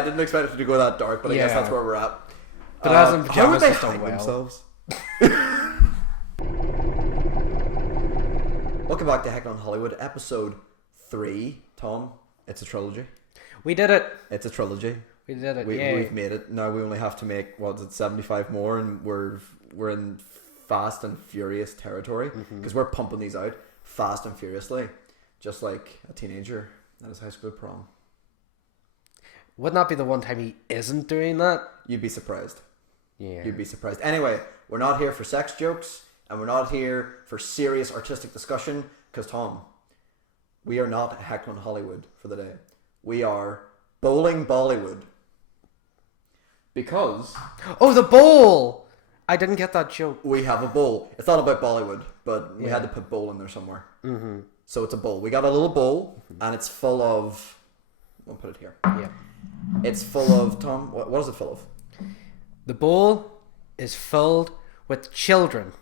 I didn't expect it to go that dark, but I guess that's where we're at. But as in how would pajamas they has done hang well. themselves? Welcome back to Hecklin Hollywood, episode 3. Tom, it's a trilogy. We did it. It's a trilogy. We did it. We've made it. Now we only have to make 75 more, and we're in fast and furious territory because we're pumping these out fast and furiously, just like a teenager at his high school prom. Wouldn't that be the one time he isn't doing that? You'd be surprised. Yeah. You'd be surprised. Anyway, we're not here for sex jokes, and we're not here for serious artistic discussion, because, Tom, we are not Hecklin Hollywood for the day. We are Bowling Bollywood. Because... Oh, the bowl! I didn't get that joke. We have a bowl. It's not about Bollywood, but we had to put bowl in there somewhere. Mm-hmm. So it's a bowl. We got a little bowl, and it's full of... I'll put it here. Yeah. It's full of... Tom, what is it full of? The bowl is filled with children.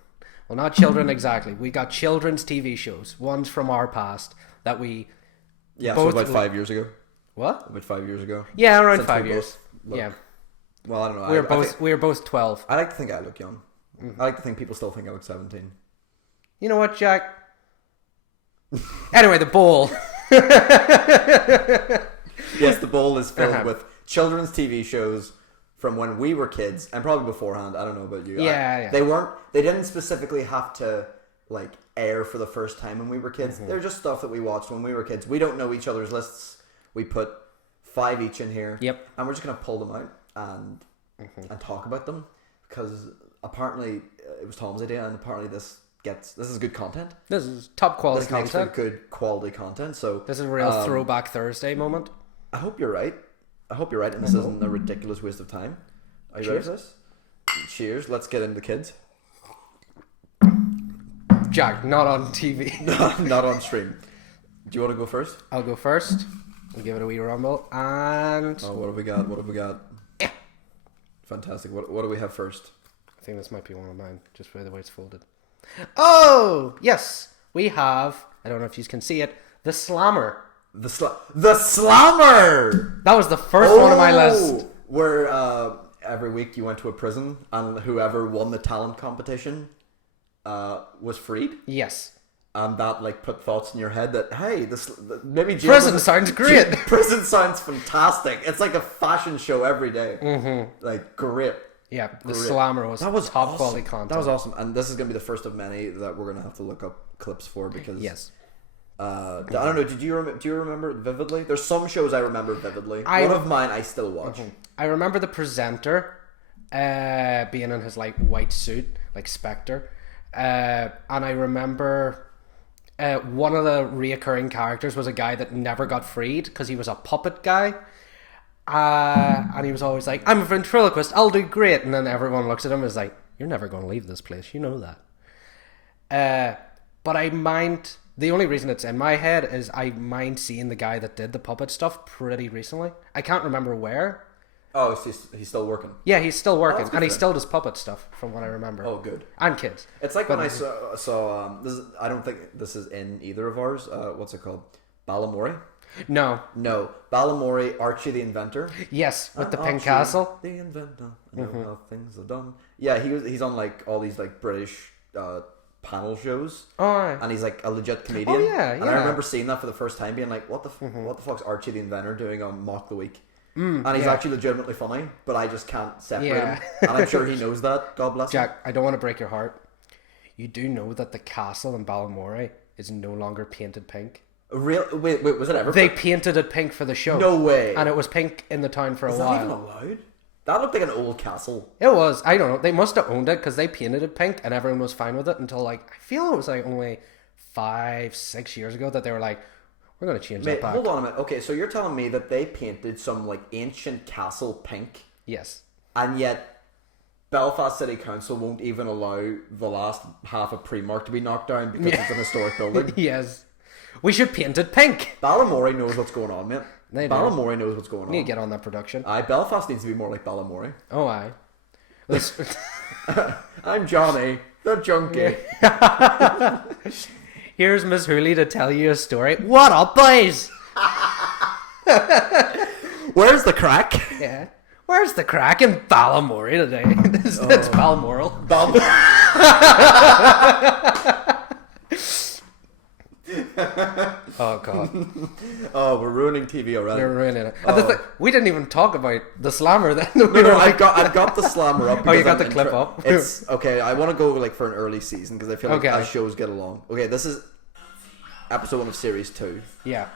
Well, not children exactly. We got children's TV shows. Ones from our past that we... Yeah, so about 5 years ago. What? About 5 years ago. Yeah, around 5 years. Yeah. Well, I don't know. We were both 12. I like to think I look young. I like to think people still think I look 17. You know what, Jack? Anyway, the bowl. Yes, the bowl is filled with children's TV shows from when we were kids, and probably beforehand. I don't know about you. Yeah. They didn't specifically have to like air for the first time when we were kids. They're just stuff that we watched when we were kids. We don't know each other's lists. We put 5 each in here. Yep. And we're just gonna pull them out and talk about them, because apparently it was Tom's idea, and apparently this is good content. This is top quality This makes for content. good quality content. So This is a real throwback Thursday moment. I hope you're right. And this isn't a ridiculous waste of time. Are you ready for this? Cheers. Let's get into the kids. Jack, not on TV. Not on stream. Do you want to go first? I'll go first. We'll give it a wee rumble. And... Oh, what have we got? Yeah. Fantastic. What do we have first? I think this might be one of mine, just by the way it's folded. Oh, yes. We have, I don't know if you can see it, the Slammer. The Slammer! That was the first one on my list. Where every week you went to a prison, and whoever won the talent competition was freed. Yes. And that put thoughts in your head that, hey, maybe jail prison sounds great. Prison sounds fantastic. It's like a fashion show every day. Great. Yeah, the Slammer was top awesome. quality content. That was awesome, and this is going to be the first of many that we're going to have to look up clips for, because yes. I don't know. Do you remember it vividly? There's some shows I remember vividly. One of mine I still watch. I remember the presenter being in his white suit, like Spectre, and I remember one of the reoccurring characters was a guy that never got freed because he was a puppet guy. And he was always like, I'm a ventriloquist, I'll do great. And then everyone looks at him and is like, you're never going to leave this place, you know that. But I mind, the only reason it's in my head is I mind seeing the guy that did the puppet stuff pretty recently. I can't remember where. Oh, he's still working. Yeah, he's still working, and he then. still does puppet stuff from what I remember. Oh, good. And kids. It's like when I saw this I don't think this is in either of ours. What's it called? Balamori? No. Balamori, Archie the Inventor. Yes, with the pink Archie castle. The Inventor. I know how things are done. Yeah, he's on all these British panel shows. Oh, right. And he's a legit comedian. Oh, yeah. And I remember seeing that for the first time, being like, what the fuck's Archie the Inventor doing on Mock the Week? And he's actually legitimately funny, but I just can't separate him. And I'm sure he knows that. God bless him. Jack, I don't want to break your heart. You do know that the castle in Balamori is no longer painted pink? Wait, was it ever? They painted it pink for the show. No way. And it was pink in the town for a Is while. that even allowed? That looked like an old castle. It was. I don't know. They must have owned it because they painted it pink and everyone was fine with it until I feel it was only 5-6 years ago that they were like, we're going to change that back. Hold on a minute. Okay, so you're telling me that they painted some ancient castle pink. Yes. And yet Belfast City Council won't even allow the last half of Primark to be knocked down because it's an historic building. Yes. We should paint it pink. Balamori knows what's going on, mate. Balamori knows what's going on. Need to get on that production. Belfast needs to be more like Balamori. Oh, aye. I'm Johnny, the junkie. Here's Miss Hooley to tell you a story. What up, boys? Where's the crack? Yeah. Where's the crack in Ballamore today? It's Balmoral. Oh god. Oh, we're ruining TV already. They're ruining it. And we didn't even talk about the slammer then. I've got the slammer up. Oh, you got the clip up? It's okay. I want to go like for an early season because I feel like as shows get along. Okay, this is episode 1 of series 2. Yeah.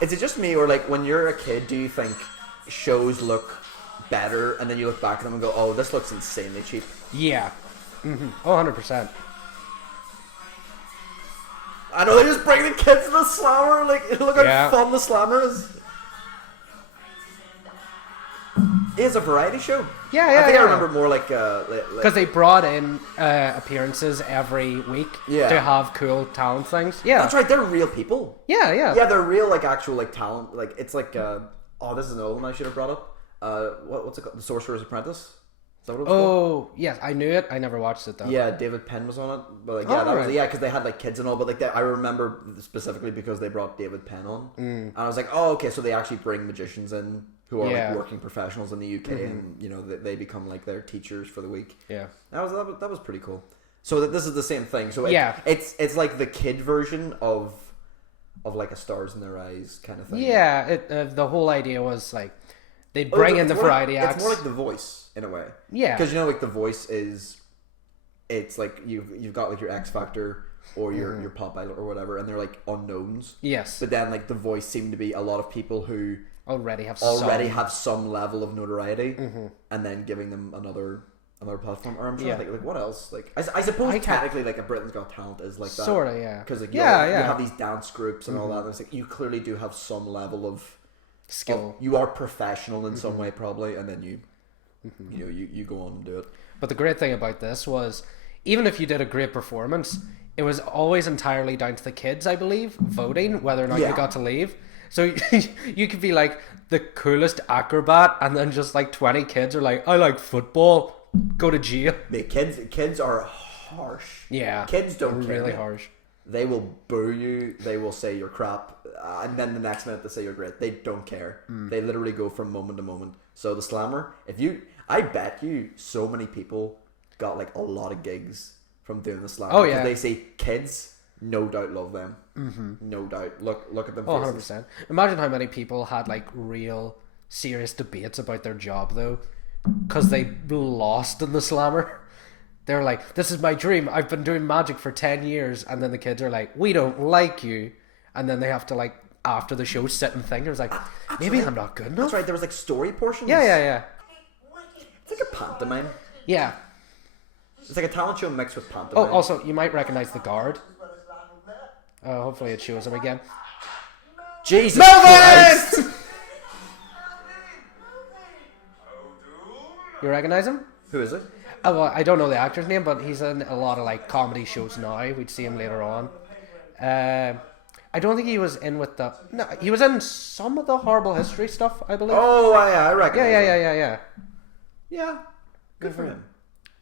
Is it just me, or like when you're a kid, do you think shows look better and then you look back at them and go, oh, this looks insanely cheap? Yeah. Mm-hmm. Oh, 100%. I know, they just bring the kids to the slammer. Like, look how fun the slammer is. It's a variety show. Yeah, I think I remember more like because they brought in appearances every week to have cool talent things. Yeah, that's right. They're real people. Yeah. They're real, like actual like talent. Like it's like this is an old one I should have brought up. What's it called? The Sorcerer's Apprentice. Is that what it was called? Yes, I knew it. I never watched it though. Yeah, David Penn was on it, but like because they had like kids and all. But like I remember specifically because they brought David Penn on, and I was like, oh, okay, so they actually bring magicians in who are like working professionals in the UK, and you know they become like their teachers for the week. Yeah, that was pretty cool. So this is the same thing. So it's like the kid version of like a Stars in Their Eyes kind of thing. Yeah, the whole idea was like they bring in the variety acts. It's more like The Voice in a way. Yeah, because you know like The Voice it's like you've got like your X Factor or your Pop Idol or whatever, and they're like unknowns. Yes, but then like The Voice seemed to be a lot of people who already have some level of notoriety, and then giving them another platform. Or I'm trying to think like what else. Like I suppose technically like a Britain's Got Talent is like that, sort of, yeah, because like you have these dance groups and all that. And it's like you clearly do have some level of skill. You are professional in some way probably, and then you go on and do it. But the great thing about this was, even if you did a great performance, it was always entirely down to the kids, I believe, voting whether or not you got to leave. So you could be like the coolest acrobat, and then just like 20 kids are like, I like football, go to jail. Mate, kids are harsh. Yeah, kids don't care. Really harsh. They will boo you. They will say you're crap, and then the next minute they say you're great. They don't care. They literally go from moment to moment. So the slammer, I bet you so many people got like a lot of gigs from doing the slammer. Oh yeah, they see kids. No doubt love them. No doubt. Look at them. 100%. Imagine how many people had like real serious debates about their job though, because they lost in the slammer. They're like, this is my dream. I've been doing magic for 10 years. And then the kids are like, we don't like you. And then they have to like, after the show, sit and think. It was like, maybe I'm not good enough. That's right. There was like story portions. Yeah. It's like a pantomime. Yeah. It's like a talent show mixed with pantomime. Oh, also, you might recognize the guard. Hopefully it shows him again. Jesus Christ! You recognize him? Who is it? Oh, well, I don't know the actor's name, but he's in a lot of like comedy shows now. We'd see him later on. I don't think he was in with the... No, he was in some of the Horrible History stuff, I believe. Oh, yeah, I recognize him. Yeah. Yeah, good for him.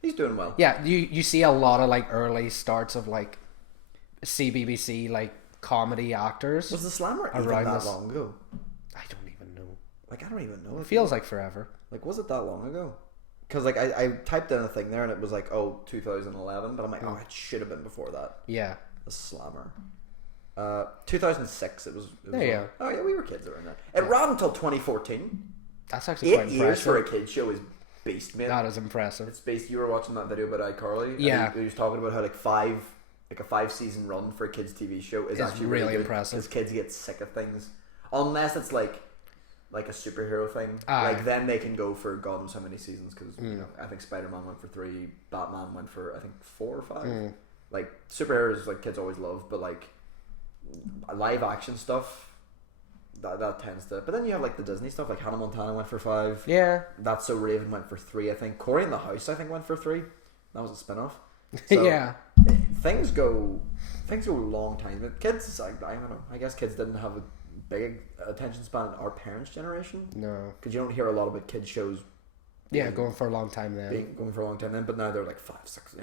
He's doing well. Yeah, you see a lot of like early starts of like CBBC like comedy actors. Was the slammer even that long ago? I don't even know. Like I don't even know. It feels like forever. Like was it that long ago? Because like I typed in a thing there and it was like 2011, but I'm like it should have been before that. Yeah. The slammer. 2006. It was there you go. Oh yeah, we were kids around that. It ran until 2014. That's actually quite 8 years impressive. for a kids show is beast, man. That is impressive. It's based. You were watching that video about iCarly. Yeah. He was talking about how a 5-season run for a kids TV show is actually really impressive. Because kids get sick of things, unless it's like a superhero thing. Aye. Like then they can go for God knows how many seasons. Because I think Spider-Man went for 3, Batman went for I think 4 or 5. Like superheroes, like kids always love, but like live action stuff. That tends to, but then you have like the Disney stuff, like Hannah Montana went for 5. Yeah, That's So Raven went for 3. I think Corey in the House I think went for 3. That was a spin-off. So, yeah. Things go a long time. But kids, I don't know. I guess kids didn't have a big attention span in our parents' generation. No, because you don't hear a lot about kids shows going for a long time then. Going for a long time then, but now they're like 5, 6,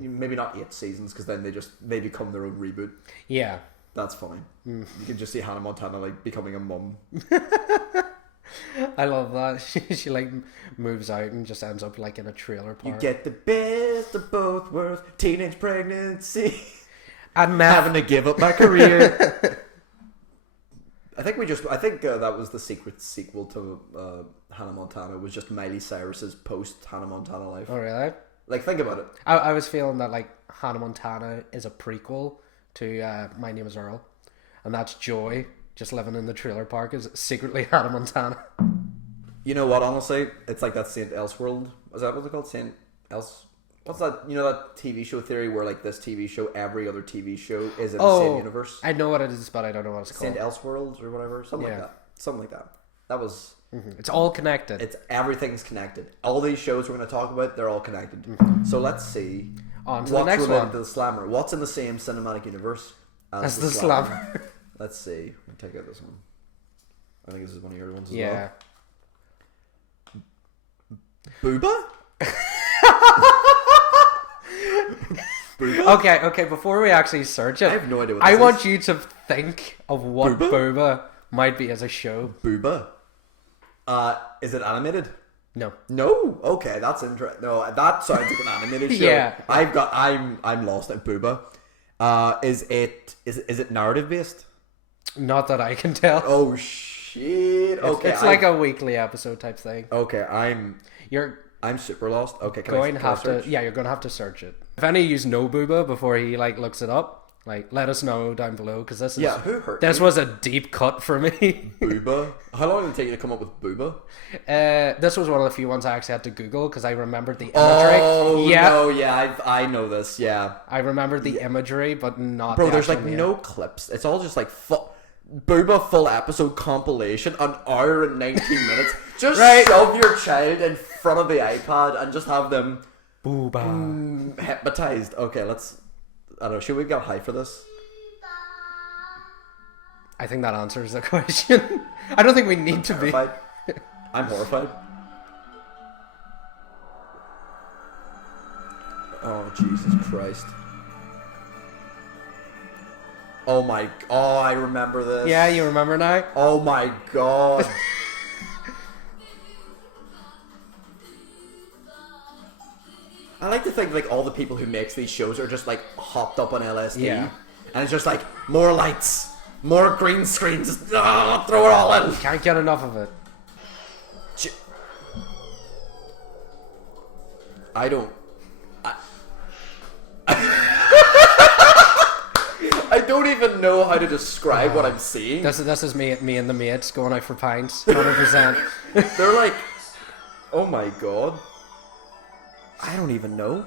maybe not 8 seasons, because then they become their own reboot. Yeah. That's funny. You can just see Hannah Montana like becoming a mum. I love that. She like moves out and just ends up like in a trailer park. You get the best of both worlds. Teenage pregnancy. And having to give up my career. I think that was the secret sequel to Hannah Montana. Was just Miley Cyrus's post Hannah Montana life. Oh really? Like, think about it. I was feeling that like Hannah Montana is a prequel to My Name Is Earl, and that's Joy just living in the trailer park is secretly Hannah Montana. You know what? Honestly, it's like that Saint Elseworld. Is that what it's called? Saint Else. What's that? You know that TV show theory where like this TV show, every other TV show is in the same universe. I know what it is, but I don't know what it's called. Saint Elseworld or whatever, something like that. Something like that. That was. It's all connected. It's everything's connected. All these shows we're going to talk about, they're all connected. So let's see. On to the next one. The Slammer. What's in the same cinematic universe as the Slammer? Let's see. I'll take out this one. I think this is one of your ones as well. Boobah? Boobah? Okay, before we actually search it, I have no idea what this I is. want you to think of what Boobah might be as a show. Boobah? Is it animated? No. No? Okay, that's interesting. No, that sounds like an animated show. Yeah. I'm lost at Boobah. Is it narrative based? Not that I can tell. Oh shit. Okay. It's like a weekly episode type thing. Okay, I'm super lost. Okay, you're gonna have to search it. If any of you know Boobah before he like looks it up, like let us know down below, because this is this was a deep cut for me. Boobah. How long did it take you to come up with Boobah? This was one of the few ones I actually had to Google because I remembered the imagery. Oh no, yeah, I know this. Yeah, I remembered the imagery, but not. Bro, there's like no clips. It's all just like Boobah full episode compilation, an hour and 19 minutes. Just shove your child in front of the iPad and just have them Boobah hypnotized. Okay, I don't know, should we get high for this? I think that answers the question. I don't think we need to be. I'm horrified. Oh, Jesus Christ. Oh, I remember this. Yeah, you remember now? Oh my God. I like to think like all the people who makes these shows are just like hopped up on LSD. Yeah. And it's just like more lights, more green screens, just throw it all in. Can't get enough of it. I don't. I don't even know how to describe what I'm seeing. This is me and the mates going out for pints. 100%. They're like, oh my God. I don't even know.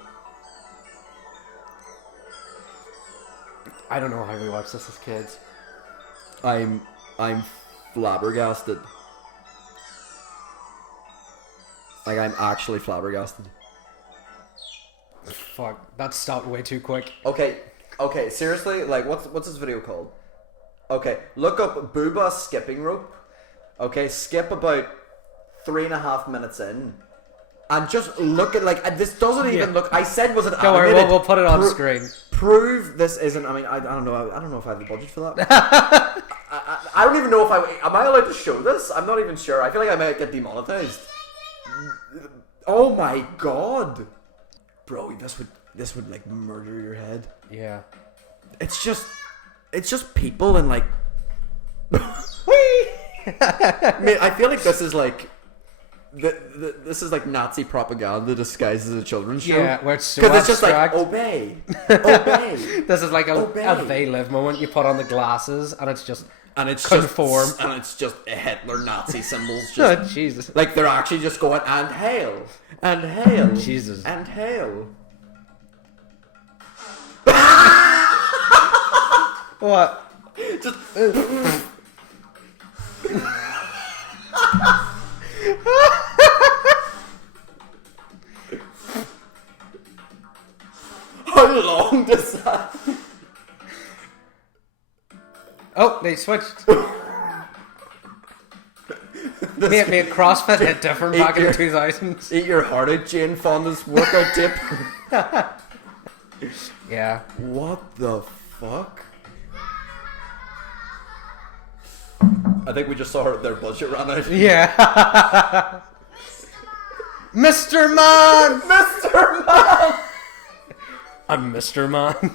I don't know how we watched this as kids. I'm flabbergasted. Like, I'm actually flabbergasted. Fuck, that stopped way too quick. Okay, seriously, like, what's this video called? Okay, look up Boobah skipping rope. Okay, skip about 3.5 minutes in. And just look at, like, this doesn't even look. I said, was it animated? Don't worry, we'll put it on screen. Prove this isn't. I mean, I don't know. I don't know if I have the budget for that. I don't even know if am I allowed to show this? I'm not even sure. I feel like I might get demonetized. Oh my God, bro, this would like murder your head. Yeah. It's just people and like. Mate, I feel like this is like. This is like Nazi propaganda disguised as a children's show. Yeah, where it's so because it's abstract. just like obey. This is like a they live moment. You put on the glasses and it's just conform. And it's just Hitler Nazi symbols. Just, Oh, Jesus. Like they're actually just going and hail and hail. Jesus. And hail. What? Just. How long does that? Oh, they switched. Mate, CrossFit hit different Eat back in your- the 2000s. Eat your heart out, Jane Fonda's workout tip. Yeah. What the fuck? I think we just saw their budget run out. Yeah. Mr. Man! Mr. Man! I'm Mr. Man.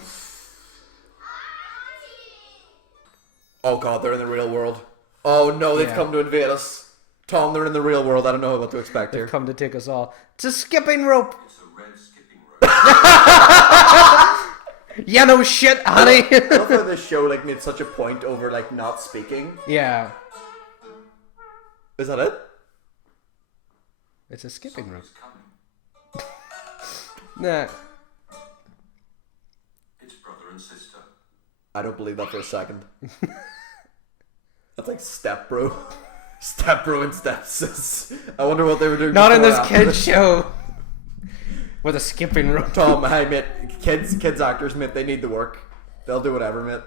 Oh god, they're in the real world. Oh no, they've Yeah. come to invade us. Tom, they're in the real world. I don't know what to expect here. Come to take us all. It's a skipping rope. It's a red skipping rope. Yeah, no shit, honey. I love how this show like made such a point over like not speaking. Yeah. Is that it? It's a skipping rope. Somebody's coming. Nah. It's brother and sister. I don't believe that for a second. That's like Step Bro. Step Bro and Step Sis. I wonder what they were doing. Not in before this or after kid's show. With a skipping rope. Tom, hey mate, kids actors, mate, they need the work. They'll do whatever, mate.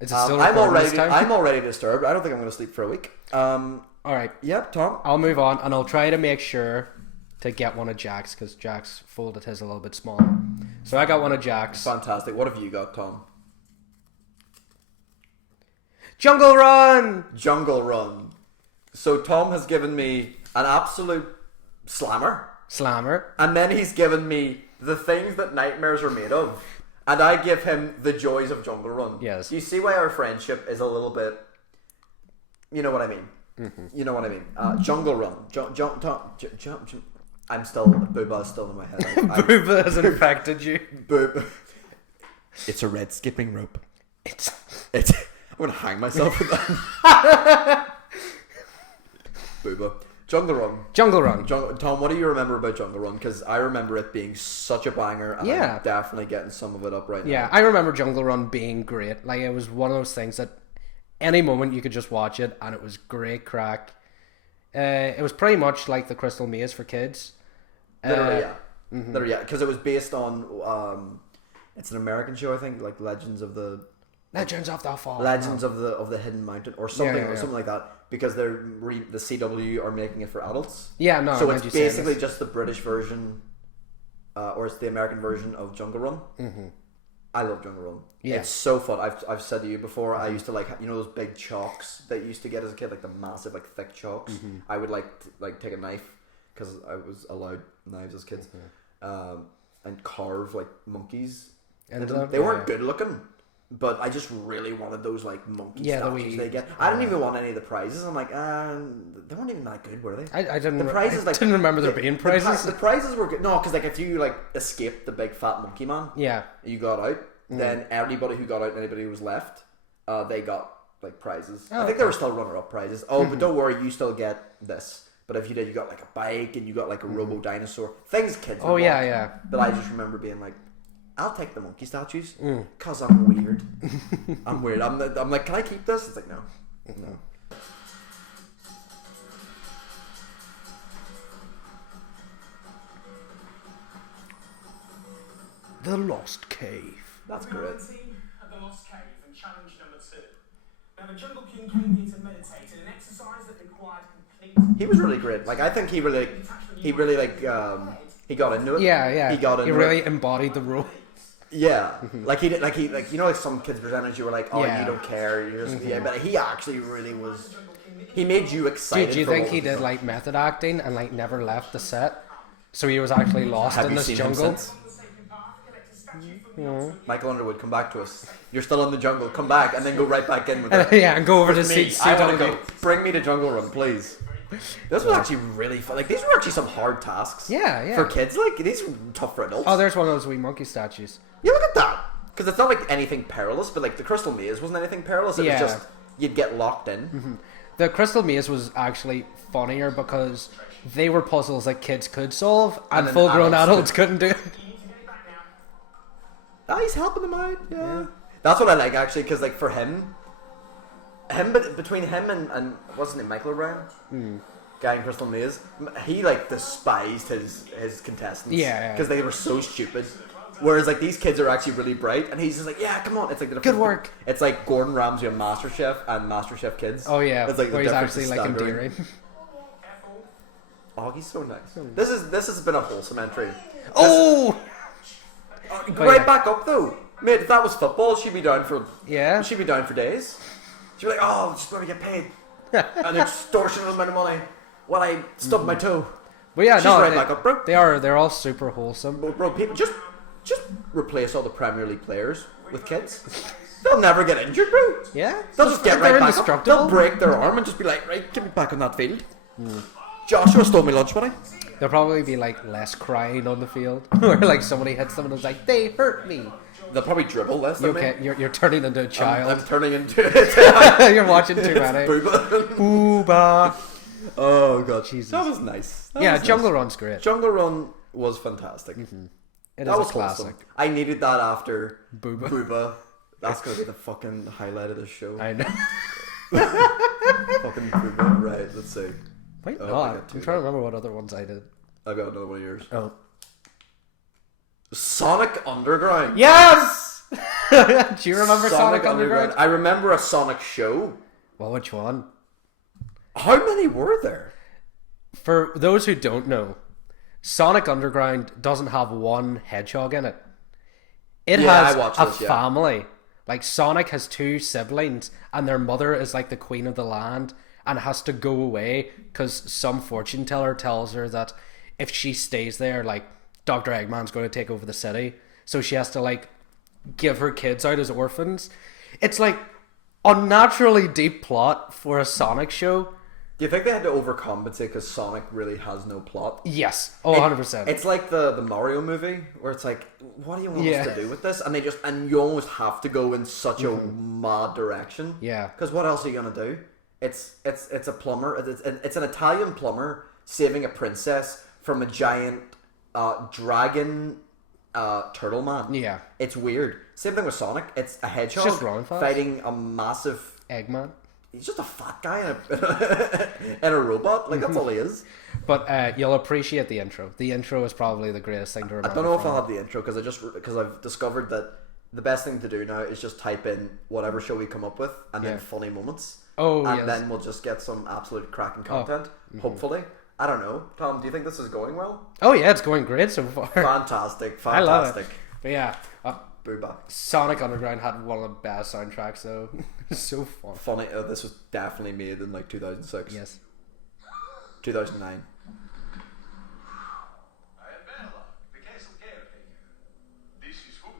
Is it still I'm recording this time? already disturbed. I don't think I'm going to sleep for a week. Alright, Yep, Tom. I'll move on and I'll try to make sure to get one of Jack's because Jack's folded his a little bit small. So I got one of Jack's. Fantastic. What have you got, Tom? Jungle Run! Jungle Run. So Tom has given me an absolute slammer, Slammer. and then he's given me the things that nightmares are made of, and I give him the joys of Jungle Run. Yes. Do you see why our friendship is a little bit? You know what I mean. You know what I mean. Jungle Run. Jump. I'm still Boobah's still in my head. Boobah has infected you. Boob. It's a red skipping rope. It's I'm gonna hang myself with that. Boobah. Jungle Run. Jungle Run. Tom, what do you remember about Jungle Run? Because I remember it being such a banger, and Yeah. I'm definitely getting some of it up right now. Yeah, I remember Jungle Run being great. Like, it was one of those things that any moment you could just watch it, and it was great crack. It was pretty much like the Crystal Maze for kids. Literally, yeah. Literally, yeah. Because it was based on, it's an American show, I think, like Legends of the of the Hidden Mountain or something, Yeah. or something like that. Because the CW are making it for adults. Yeah, no. So I it's remember you saying basically this. just the British version, or it's the American version of Jungle Run. I love Jungle Run. Yeah. It's so fun. I've said to you before, I used to like, you know, those big chalks that you used to get as a kid, like the massive, like thick chalks. I would like take a knife because I was allowed knives as kids, and carve like monkeys. And They weren't good looking, but I just really wanted those like monkey statues they get. I didn't even want any of the prizes. I'm like, they weren't even that good, were they? I didn't. The prizes, I didn't remember there being prizes. The prizes were good. No, because like if you like escaped the big fat monkey man, Yeah. you got out. Then everybody who got out and anybody who was left, they got like prizes. I think there were still runner-up prizes. Oh, but don't worry, you still get this. But if you did, you got like a bike and you got like a robo dinosaur. Things kids. Oh would yeah, want. yeah. But I just remember being like, I'll take the monkey statues because I'm weird. I'm weird. I'm like, can I keep this? It's like no. The Lost Cave. That's great. At the Lost Cave and challenge number 2. Now the Jungle King came here to meditate in an exercise that required complete. He was really great. Like I think he really he got into it. Yeah, yeah. He got into really it. embodied the role. Yeah, like he did, like you know, like some kids presenters, you were like, oh, Yeah. you don't care, you're just yeah, but he actually really was. He made you excited. Dude, do you for think what he was did on. like method acting and like never left the set? So he was actually lost Have in you this seen jungle. him since? Michael Underwood, come back to us. You're still in the jungle. Come back and then go right back in with it. Yeah, and go over to With me. CW. I want to go. Bring me to Jungle Run, please. This was actually really fun. Like these were actually some hard tasks. Yeah, yeah. For kids, like these were tough for adults. Oh, there's one of those wee monkey statues. Yeah, look at that. Because it's not like anything perilous, but like the Crystal Maze wasn't anything perilous. It Yeah. was just you'd get locked in. The Crystal Maze was actually funnier because they were puzzles that kids could solve and then full-grown adults adults couldn't do it. Ah, he's helping him out. Yeah. That's what I like actually, because like for but between him and what's his name, Michael O'Brien, guy in Crystal Maze, he like despised his contestants. Yeah. Because they were so stupid. Whereas like these kids are actually really bright, and he's just like, yeah, come on. It's like the difference. Good work. It's like Gordon Ramsay on MasterChef and MasterChef Kids. Oh yeah, It's like the where he's difference actually is like staggering. endearing. Oh, he's so nice. This has been a wholesome entry. Oh! Right back up though, mate. If that was football, she'd be down for Yeah. She'd be down for days. She'd be like, "Oh, just let me get paid an extortionate amount of money while I stub my toe." But yeah, She's no, right back up, bro. they're all super wholesome. Bro, people just replace all the Premier League players with kids. They'll never get injured, bro. Yeah. They'll just get They're right back up. indestructible. They'll break their arm and just be like, "Right, get me back on that field." Joshua stole my lunch money. There'll probably be like less crying on the field, where like somebody hits them and it's like, "They hurt me." They'll probably dribble less You than me. okay? You're turning into a child. I'm turning into it. You're watching too many. Boobah. Boobah. Oh god, Jesus. that was nice. That Yeah, was Jungle nice. Run's great. Jungle Run was fantastic. It is That a was classic. awesome. I needed that after Boobah. Boobah. That's gonna be the fucking highlight of the show. I know. Fucking Boobah. Right, let's see. Wait, Oh, I not. got I'm two. trying to remember what other ones I did. I've got another one of yours. Oh. Sonic Underground. Yes! Do you remember Sonic Underground? I remember a Sonic show. Well, which one? How many were there? For those who don't know, Sonic Underground doesn't have one hedgehog in it. It Yeah, has I watched a this, yeah. family. Like Sonic has two siblings, and their mother is like the queen of the land, and has to go away because some fortune teller tells her that if she stays there, like Dr. Eggman's going to take over the city. So she has to like give her kids out as orphans. It's like unnaturally deep plot for a Sonic show. Do you think they had to overcompensate because Sonic really has no plot? Yes. Oh, 100%. It's like the Mario movie where it's like, what do you want Yeah. us to do with this? And and you almost have to go in such a mad direction. Yeah. Because what else are you gonna do? It's a plumber. It's an Italian plumber saving a princess from a giant dragon turtle man. Yeah. It's weird. Same thing with Sonic. It's a hedgehog just running fast. fighting a massive. Eggman. He's just a fat guy in a robot. Like that's all he is. But you'll appreciate the intro. The intro is probably the greatest thing to remember. I don't know if from I'll it. have the intro because I've discovered that the best thing to do now is just type in whatever show we come up with and then Yeah. funny moments. Oh, and yes. then we'll just get some absolute cracking content. Hopefully, I don't know. Tom, do you think this is going well? Oh yeah, it's going great so far. Fantastic, I love it. fantastic. But yeah, Boobah. Sonic Underground had one of the best soundtracks though. So fun. Funny. This was definitely made in like 2006. Yes. 2009. I am Bella, the castle caretaker. This is food.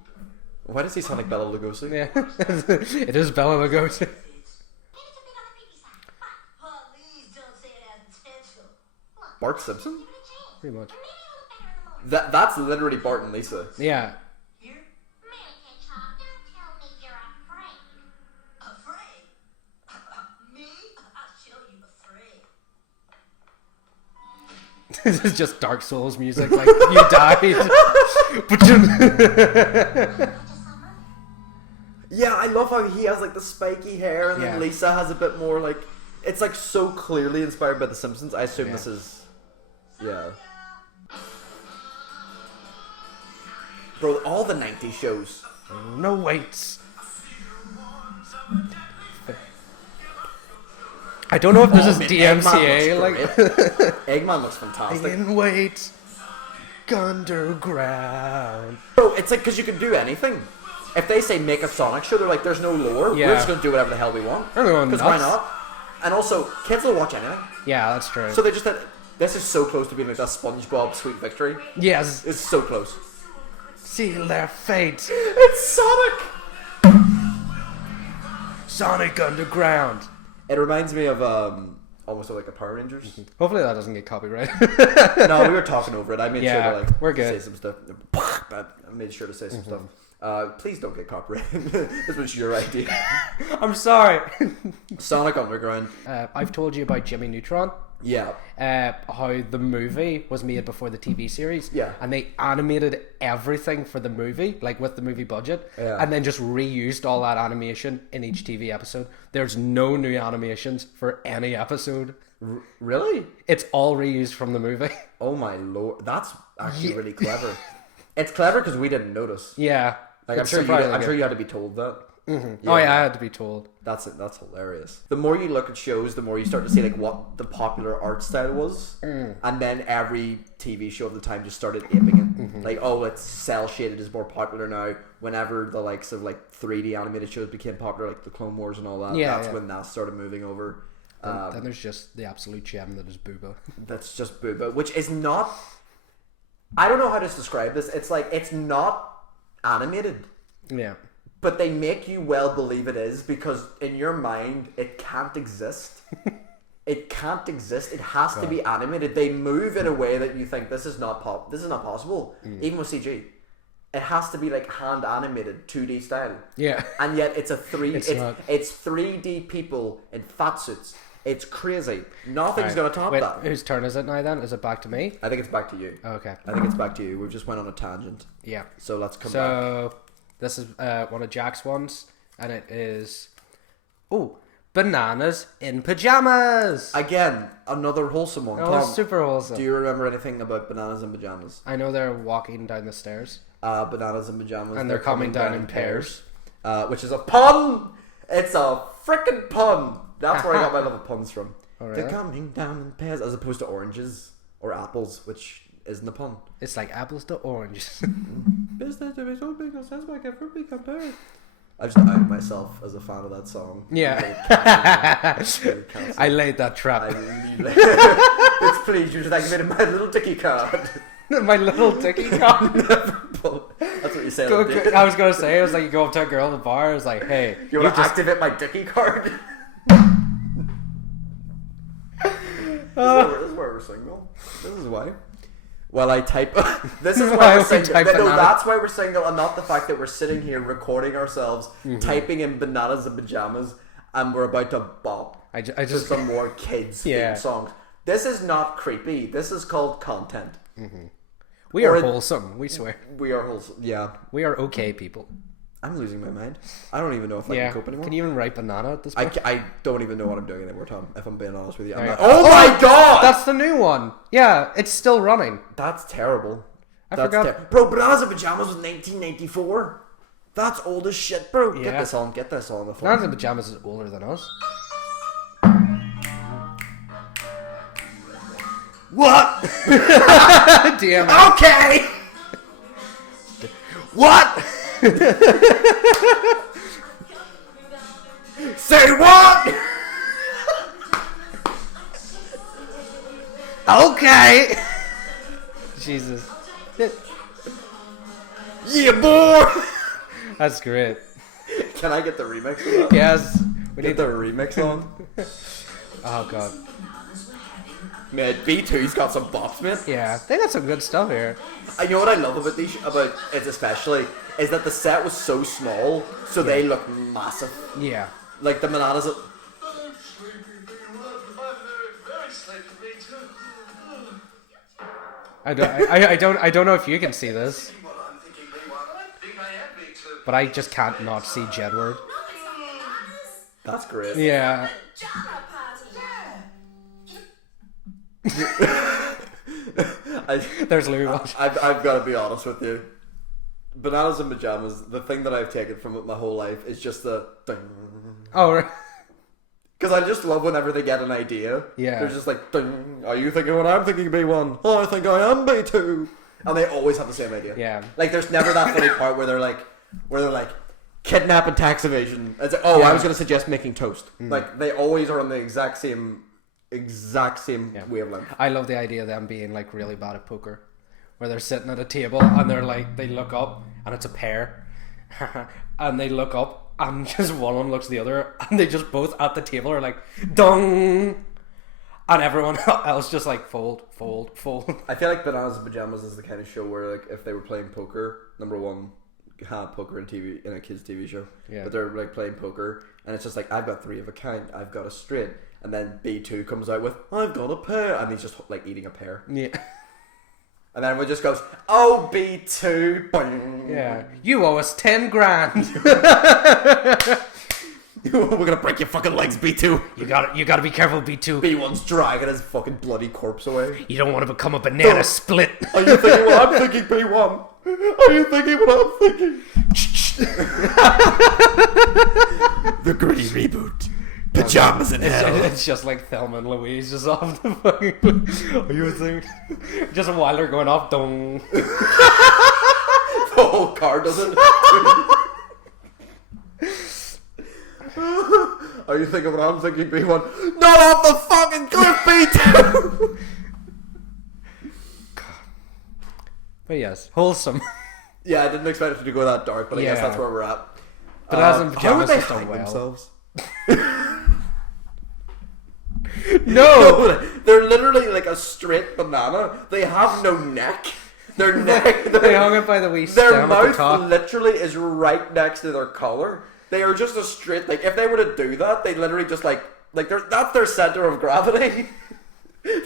Why does he sound like Bela Lugosi? Yeah. It is Bela Lugosi. Maybe it's a bit on the creepy side. But please don't say it as intentional. Look, Bart Simpson? give it a chance. Pretty much. And maybe it'll look better in the morning. That's literally Bart and Lisa. Yeah. Here? Mannequin Chop, don't tell me you're afraid. Afraid? Me? I'll show you afraid. This is just Dark Souls music. Like you died. Yeah, I love how he has like the spiky hair, and Yeah. then Lisa has a bit more like it's like so clearly inspired by The Simpsons. I assume Yeah. this is, yeah. Bro, all the '90s shows. No weights. I don't know if this is man, DMCA. Eggman Like looks great. Eggman looks fantastic. in weights. Underground. Bro, it's like because you can do anything. If they say make a Sonic show, they're like, there's no lore. Yeah. We're just gonna do whatever the hell we want. They're going Because why nuts. not? And also, kids will watch anything. Yeah, that's true. So they just had. This is so close to being like that SpongeBob Sweet Victory. Yes. It's so close. Seal their fate. It's Sonic. Sonic Underground. It reminds me of almost like a Power Rangers. Hopefully that doesn't get copyrighted. No, we were talking over it. I made Yeah, sure to like we're good. say some stuff. I made sure to say some stuff. Please don't get copyrighted. This was your idea. I'm sorry. Sonic Underground. I've told you about Jimmy Neutron. Yeah. How the movie was made before the TV series. Yeah. And they animated everything for the movie, like with the movie budget. Yeah. And then just reused all that animation in each TV episode. There's no new animations for any episode. Really? It's all reused from the movie. Oh my lord. That's actually really clever. It's clever because we didn't notice. Yeah. Like I'm It's sure surprising I'm good. sure you had to be told that. Oh yeah, I had to be told. That's it. That's hilarious. The more you look at shows, the more you start to see like what the popular art style was, and then every TV show of the time just started aping it. Like, oh, it's cell shaded is more popular now. Whenever the likes of like 3D animated shows became popular, like the Clone Wars and all that, that's when that started moving over. Then there's just the absolute gem that is Boobah. That's just Boobah, which is not. I don't know how to describe this. It's like it's not animated. Yeah. But they make you well believe it is, because in your mind it can't exist. It can't exist. It has to be animated. They move in a way that you think this is not possible. Even with CG, it has to be like hand animated 2D style. Yeah. And yet it's it's 3D people in fat suits. It's crazy. Nothing's going to top that. Whose turn is it now then? Is it back to me? I think it's back to you. Okay. I think it's back to you. We've just went on a tangent. Yeah. So let's come back. So this is one of Jack's ones, and it is bananas in pajamas. Again, another wholesome one. Oh, Tom, super wholesome. do you remember anything about bananas in pajamas? I know they're walking down the stairs. Bananas in pajamas. And they're coming down in pairs. Which is a pun! It's a frickin' pun! That's where I got my love of puns from. Oh, really? They're coming down in pairs, as opposed to oranges or apples, which isn't a pun. It's like apples to oranges. Business to be so big, no sense why can't be compared. I just outed myself as a fan of that song. Yeah. I laid that trap. It's please, you just activated my little dicky card. My little dicky card. That's what you say. I was going to say, it was like you go up to a girl at the bar, it's like, hey. You want to activate my dicky card? This is why we're single. This is why. Well, I type. This is why we're single. No, that's why we're single, and not the fact that we're sitting here recording ourselves, typing in bananas and pajamas, and we're about to bop to some more kids' theme songs. This is not creepy. This is called content. We are wholesome. We swear. We are wholesome. Yeah. We are okay people. I'm losing my mind. I don't even know if I can cope anymore. Can you even write banana at this point? I don't even know what I'm doing anymore, Tom. If I'm being honest with you. Oh my god! That's the new one. Yeah, it's still running. That's terrible. I forgot. Bro, Bananas in Pajamas was 1994. That's old as shit, bro. Yeah. Get this on the phone. Bananas in Pajamas is older than us. What? Damn. Okay. What? Say what? Okay. Jesus. Yeah, boy. That's great. Can I get the remix of that? Yes. We need the remix on. Oh god. Man, B2's got some bops, man. Yeah, they got some good stuff here. You know what I love about about it especially is that the set was so small, so they look massive. Yeah. Like the bananas. I'm sleepy, very sleepy, me too. I don't know if you can see this, but I just can't not see Jedward. That's great. Yeah. There's Louis Walsh. I've got to be honest with you. Bananas and Pajamas, the thing that I've taken from it my whole life is just the ding. Oh, because I just love whenever they get an idea. Yeah. They're just like, ding, are you thinking what I'm thinking, B1? Oh, I think I am B2. And they always have the same idea. Yeah. Like, there's never that funny part where they're like, kidnap and tax evasion. It's like, I was going to suggest making toast. Like, they always are on the exact same wavelength. I love the idea of them being like really bad at poker, where they're sitting at a table and they're like, they look up and it's a pair, and they look up and just one of them looks at the other and they just both at the table are like dong, and everyone else just like fold. I feel like Bananas and Pajamas is the kind of show where like if they were playing poker, number one, had poker in a kids TV show, but they're like playing poker and it's just like, I've got three of a kind, I've got a straight. And then B2 comes out with, I've got a pear. And he's just like eating a pear. Yeah. And then everyone just goes, oh, B2. Boing. Yeah. You owe us 10 grand. We're going to break your fucking legs, B2. You gotta be careful, B2. B1's dragging his fucking bloody corpse away. You don't want to become a banana split. Are you thinking what I'm thinking, B1? Are you thinking what I'm thinking? The gritty reboot. Pajamas in hell. It's just like Thelma and Louise just off the fucking. Are you a thing? Just while they're going off, dong. The whole car does it. Are you thinking what I'm thinking, B1? Not off the fucking cliff, B2! But yes, wholesome. Yeah, I didn't expect it to go that dark, but I guess Yeah. that's where we're at. But as in how would pajamas they just done hang well. themselves? No! They're literally like a straight banana. They have no neck. Their neck, They hung it by the wee their stem at the mouth top. literally is right next to their collar. They are just a straight, like, if they were to do that, they literally just that's their center of gravity.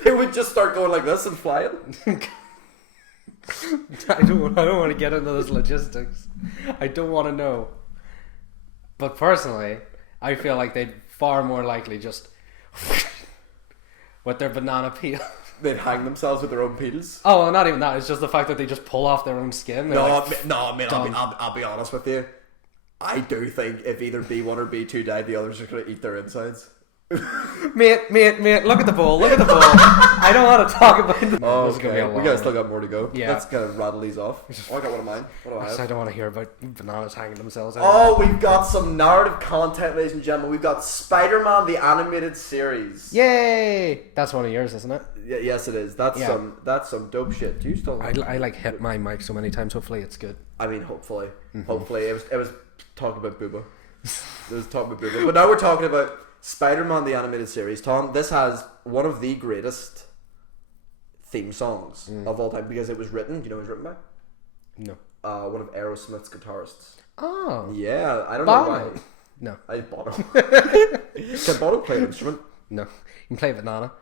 They would just start going like this and flying. I don't want to get into those logistics. I don't want to know. But personally, I feel like they'd far more likely just with their banana peel. They'd hang themselves with their own peels. Oh, not even that. It's just the fact that they just pull off their own skin. They're like, Man, done. I'll be honest with you. I do think if either B1 or B2 died, the others are going to eat their insides. mate, look at the bowl. Look at the bowl. I don't want to talk about the Oh, This is gonna be okay. a We long guys one. still got more to go. Yeah. Let's kind of rattle these off. Oh, I got one of mine. What do I have? I don't want to hear about bananas hanging themselves out. Oh, we've got some narrative content, ladies and gentlemen. We've got Spider-Man the animated series. Yay! That's one of yours, isn't it? Yes, it is. That's Yeah. some dope shit. Do you still? I like hit my mic so many times. Hopefully, it's good. I mean, hopefully, hopefully it was talking about Boobah. It was talking about Boobah, but now we're talking about Spider-Man the animated series. Tom, this has one of the greatest theme songs of all time because it was written. Do you know who it was written by? No. One of Aerosmith's guitarists. Oh. Yeah, I don't know Bono. why. No. I Bono. Can Bono play an instrument? No. You can play banana.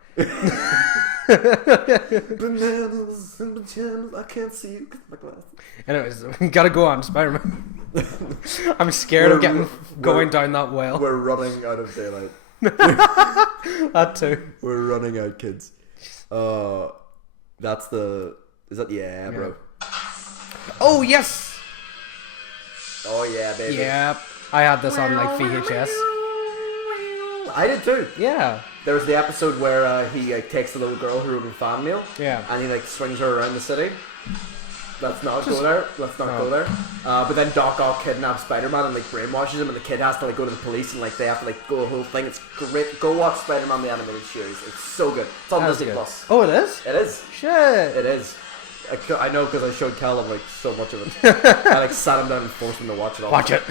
Bananas and pajamas, I can't see you 'cause my glasses. Anyways, we gotta go on, Spider-Man. I'm scared of going down that well. We're running out of daylight. That too. We're running out, kids. That's the. Is that bro? Oh yes. Oh yeah, baby. Yeah. I had this on like VHS. I did too. Yeah. There was the episode where he takes the little girl who wrote a fan mail. Yeah. And he like swings her around the city. Let's not go there. Let's not No. go there. But then Doc Ock kidnaps Spider-Man and like brainwashes him, and the kid has to like go to the police and like they have to like go the whole thing. It's great. Go watch Spider-Man the animated series. It's so good. It's on That was Disney good. Plus. Oh, it is? It is. Shit. It is. I know because I showed Callum like so much of it. I like sat him down and forced him to watch it all. Watch it.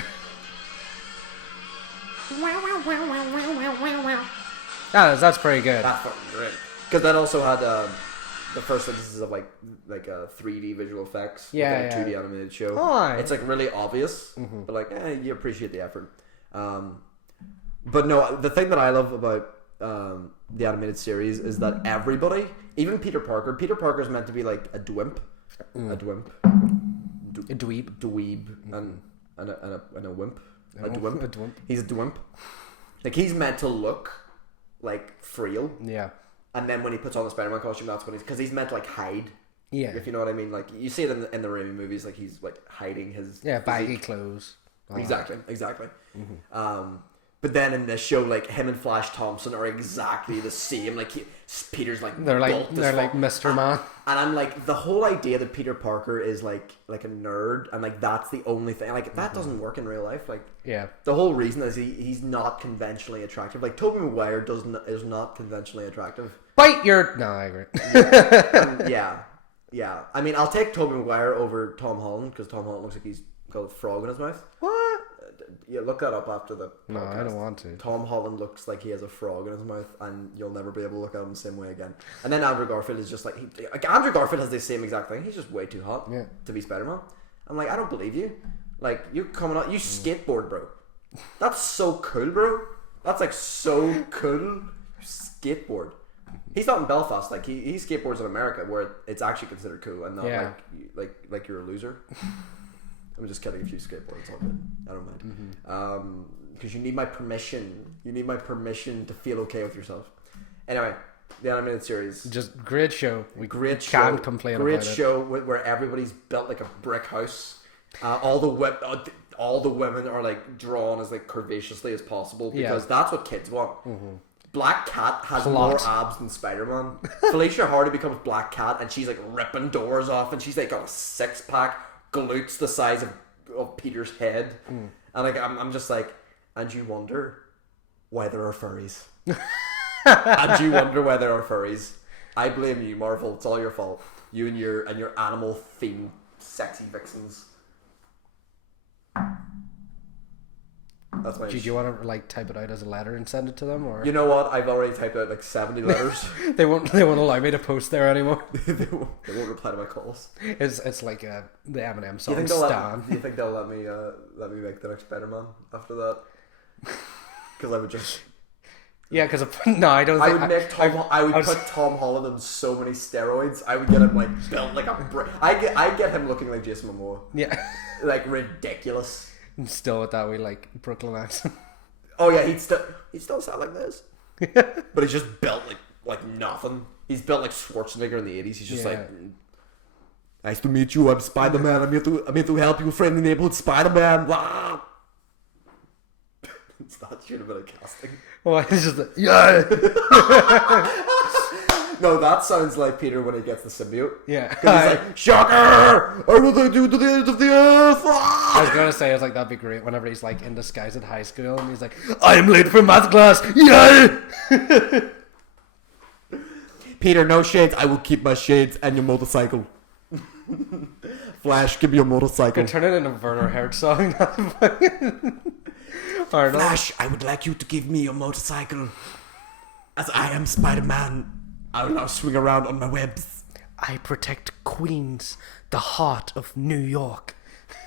That's pretty good. That's fucking great. Because that also had the first instances of like 3D visual effects Yeah, within a yeah. 2D animated show. Oh, aye. It's like really obvious, but like you appreciate the effort. But no, the thing that I love about the animated series is that everybody, even Peter Parker is meant to be like a dwimp, A dweeb. and a wimp, a Oh, dwimp. a dwimp. He's a dwimp. Like he's meant to look like frail. Yeah. And then when he puts on the Spider-Man costume, that's when because he's meant to like hide. Yeah. If you know what I mean, like you see it in the Raimi movies, like he's like hiding his Baggy physique. clothes. Exactly. But then in this show, like him and Flash Thompson are exactly the same. Like Peter's like They're like built as fuck. Mr. Man. And I'm like the whole idea that Peter Parker is like a nerd and like that's the only thing. Like that doesn't work in real life. Like Yeah. the whole reason is he's not conventionally attractive. Like Tobey Maguire is not conventionally attractive. Bite your. No, I agree. Yeah. I mean, I'll take Tobey Maguire over Tom Holland because Tom Holland looks like he's got a frog in his mouth. What? Yeah, look that up after the No, podcast. I don't want to. Tom Holland looks like he has a frog in his mouth, and you'll never be able to look at him the same way again. And then Andrew Garfield is just like Andrew Garfield has the same exact thing. He's just way too hot to be Spider-Man. I'm like, I don't believe you. Like you coming out, you skateboard, bro. That's so cool, bro. That's like so cool. Skateboard. He's not in Belfast. Like he skateboards in America, where it's actually considered cool, and not like you're a loser. I'm just getting a few skateboards on it. I don't mind. Because you need my permission. You need my permission to feel okay with yourself. Anyway, the animated series. Just great show. We Great can't show. complain Great about it. show where everybody's built like a brick house. All the all the women are like drawn as like curvaceously as possible because that's what kids want. Black Cat has more abs than Spider-Man. Felicia Hardy becomes Black Cat and she's like ripping doors off and she's like got a 6-pack, glutes the size of Peter's head. And like I'm just like, and you wonder why there are furries. And you wonder why there are furries. I blame you, Marvel. It's all your fault. You and your animal themed sexy vixens. That's my. Do you want to like type it out as a letter and send it to them, or you know what? I've already typed out like 70 letters. they won't allow me to post there anymore. they won't reply to my calls. It's like the Eminem song. Do you think they'll let me make the next Spider-Man after that? Because I would just. Yeah, because no, I don't. I would make Tom. I would put Tom Holland on so many steroids. I would get him like built like a. I get him looking like Jason Momoa. Yeah, like ridiculous. And still with that way like Brooklyn accent. Oh yeah, he'd still sound like this. But he's just built like nothing. He's built like Schwarzenegger in the 80s. He's just like, nice to meet you. I'm Spider-Man. I'm here to help you, friendly neighborhood Spider-Man. Wow. That should have been a casting. Oh, it's just like, yeah. No, that sounds like Peter when he gets the symbiote. Yeah. Because he's like, shocker! I will take you to the end of the earth! I was gonna say, I was like, that'd be great whenever he's like in disguise at high school and he's like, I am late for math class! Yeah! Peter, no shades. I will keep my shades and your motorcycle. Flash, give me your motorcycle. Turn it into a Werner Herzog. Flash, I would like you to give me your motorcycle. As I am Spider-Man, I will now swing around on my webs. I protect Queens, the heart of New York.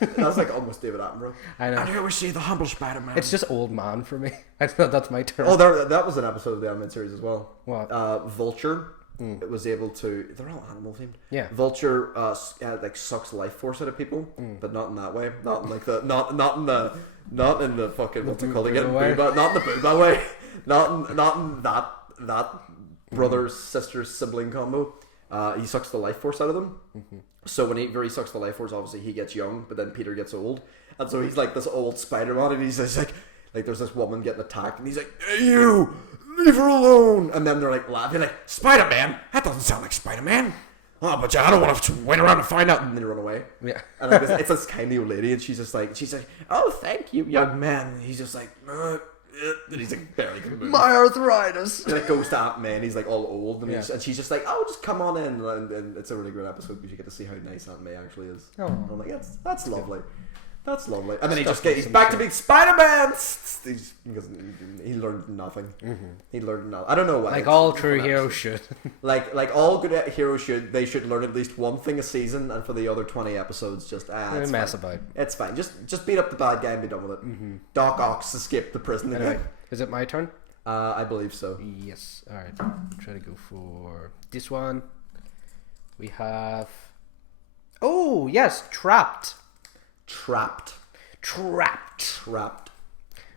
That's like almost David Attenborough. I know. And here we see the humble Spider-Man. It's just old man for me. I thought that's my term. Oh, that was an episode of the animated series as well. What? Vulture. It was able to. They're all animal themed. Yeah. Vulture like sucks life force out of people, but not in that way. Not in like the not in the fucking what's it called again? Boobah, not in the Boobah way. Not in that brother sister sibling combo. He sucks the life force out of them. So whenever he sucks the life force, obviously he gets young, but then Peter gets old, and so he's like this old Spider-Man, and he's just like there's this woman getting attacked, and he's like, hey, you. Leave her alone. And then they're like laughing, like, Spider-Man? That doesn't sound like Spider-Man. Oh, but yeah, I don't want to wait around to find out. And they run away. Yeah. And like, it's this kindly old lady, and she's like, oh, thank you, young man. And he's just like, and he's like barely gonna move. My arthritis. And it goes to Aunt May, and he's like all old, and, and she's just like, oh, just come on in. And it's a really great episode because you get to see how nice Aunt May actually is. Oh. And I'm like, that's lovely. That's lovely. And then he's back to being Spider-Man. He learned nothing. He learned nothing. I don't know why. Like all true heroes should. like all good heroes should. They should learn at least one thing a season, and for the other 20 episodes, just it's mess fine. about. It's fine. Just beat up the bad guy and be done with it. Doc Ock escaped the prison. Anyway, is it my turn? I believe so. Yes. All right. Try to go for this one. We have. Oh yes, Trapped. Trapped.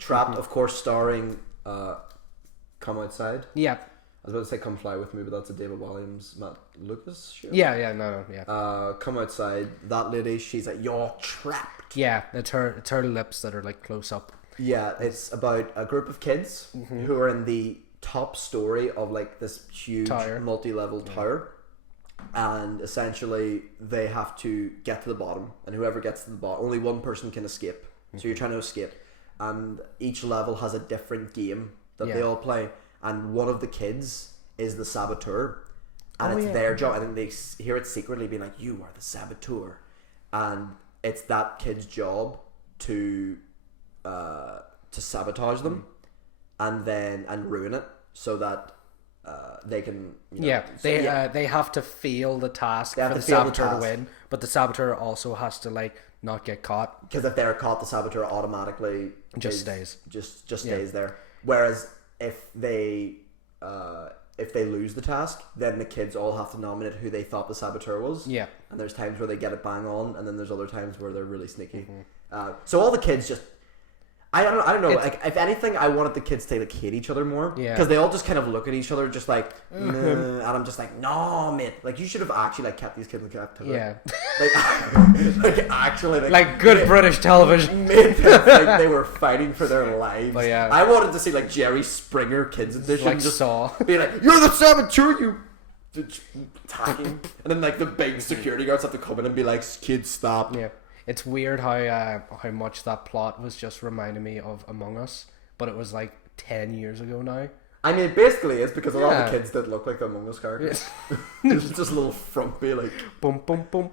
Of course, starring Come Outside. Yeah. I was about to say Come Fly With Me, but that's a David Williams, Matt Lucas show. Yeah. Come Outside. That lady, she's like, you're trapped. Yeah, it's her lips that are like close up. Yeah, it's about a group of kids who are in the top story of like this huge multi-level tower. And essentially they have to get to the bottom, and whoever gets to the bottom, only one person can escape. So you're trying to escape, and each level has a different game that they all play, and one of the kids is the saboteur, and it's their job. I think they hear it secretly being like, you are the saboteur, and it's that kid's job to sabotage them and ruin it so that they can they have to fail the task for the saboteur to win, but the saboteur also has to like not get caught, because if they're caught, the saboteur automatically stays there. Whereas if they lose the task, then the kids all have to nominate who they thought the saboteur was. Yeah, and there's times where they get it bang on, and then there's other times where they're really sneaky. So all the kids just, I don't know. Like, if anything, I wanted the kids to like hate each other more. Yeah. Because they all just kind of look at each other, just like, nah. And I'm just like, no, mate. Like, you should have actually like kept these kids in captivity. Yeah. Like actually, Like good British television. Made them think they were fighting for their lives. But yeah. I wanted to see like Jerry Springer Kids Edition, Like just Saw. be like, "You're the saboteur, you." Attacking, and then like the big security guards have to come in and be like, "Kids, stop." Yeah. It's weird how much that plot was just reminding me of Among Us, but it was like 10 years ago now. I mean, basically, it's because a lot of Yeah. the kids did look like the Among Us characters. Just a little frumpy, like. Boom, boom, boom.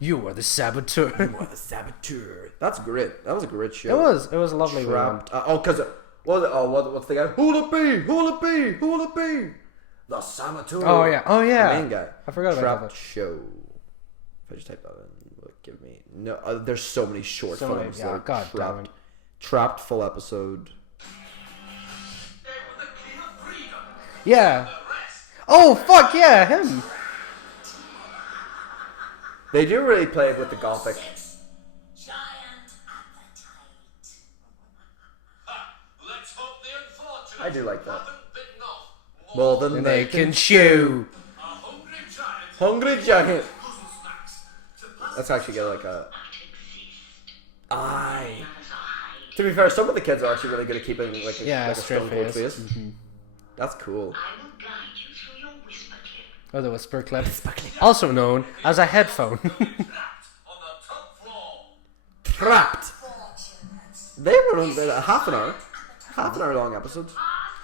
You are the saboteur. You are the saboteur. That's great. That was a great show. It was a lovely one. Trapped. Because what's the guy? Who'll it be? Who'll it be? Who'll it be? The saboteur. Oh yeah. The main guy. I forgot about Trapped that. show. If I just type that in, will it give me no. There's so many short So many- films. yeah, that are God damn trapped. it. Trapped full episode. Yeah. Oh fuck yeah, him. They do really play it with the gothic. Giant appetite. Let's hope the unfortunate I do like that. haven't bitten off More than And they they can chew. a hungry giant. Hungry giant. Puzzle snacks to pass. Let's actually get like a. Exist. Aye. To be fair, some of the kids are actually really good at keeping like a, Yeah, like a straight stone cold face. face. That's cool. I will guide you through your whisper clip. Oh, the whisper clip. Also known as a headphone. Trapped on the top floor. Trapped. Fortunate. They were on a half an hour long episode.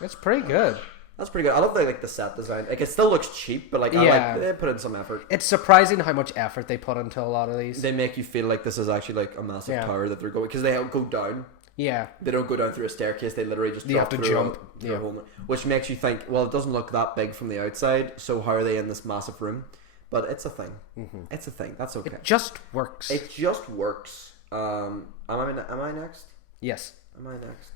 It's pretty good. That's pretty good. I love the set design. Like it still looks cheap, but like I Yeah. like they put in some effort. It's surprising how much effort they put into a lot of these. They make you feel like this is actually like a massive Yeah. tower that they're going because they don't go down. Yeah. They don't go down through a staircase. They literally just You drop have to through jump. through Yeah. a hole, which makes you think. Well, it doesn't look that big from the outside. So how are they in this massive room? But it's a thing. It's a thing. That's okay. It just works. It just works. Am I next? Yes. Am I next?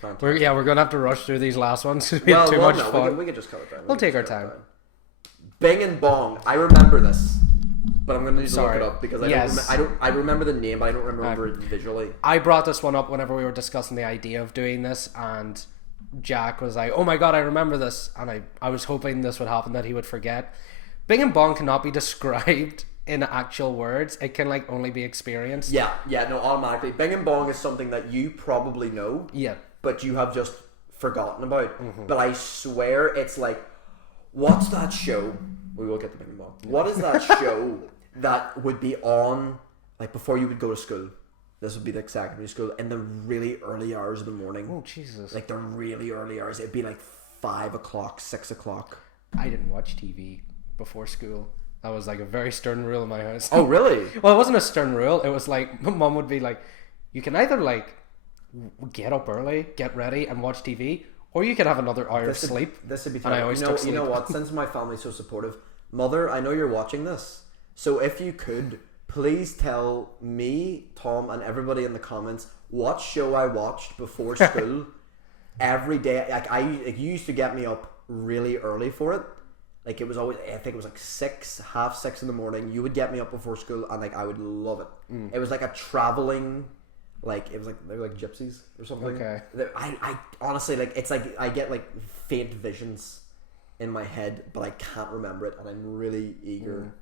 Fantastic. We're gonna have to rush through these last ones because we had too much no, fun. We can just cut it down. We'll can take our just cut it time. down. Bing and Bong. I remember this, but I'm gonna need to Sorry. look it up because Yes. I remember the name, but I don't remember it visually. I brought this one up whenever we were discussing the idea of doing this, and Jack was like, "Oh my god, I remember this," and I was hoping this would happen, that he would forget. Bing and Bong cannot be described in actual words. It can like only be experienced. Yeah, no, automatically. Bing and Bong is something that you probably know, Yeah. but you have just forgotten about. But I swear it's like, what's that show? We will get to Bing and Bong. What is that show that would be on like before you would go to school? This would be like secondary school in the really early hours of the morning. Oh Jesus! Like the really early hours. It'd be like 5 o'clock, 6 o'clock. I didn't watch TV before school. That was like a very stern rule in my house. Oh, really? Well, it wasn't a stern rule. It was like my mom would be like, "You can either like get up early, get ready, and watch TV, or you can have another hour of sleep." This would be And I terrible. always You know, took you know sleep. what? Since my family's so supportive, Mother, I know you're watching this. So if you could, please tell me, Tom, and everybody in the comments what show I watched before school every day. Like you used to get me up really early for it. Like it was always, I think it was like 6, half 6 in the morning. You would get me up before school, and like I would love it. It was like a traveling, like it was like they were like gypsies or something. Okay. I honestly like it's like I get like faint visions in my head, but I can't remember it, and I'm really eager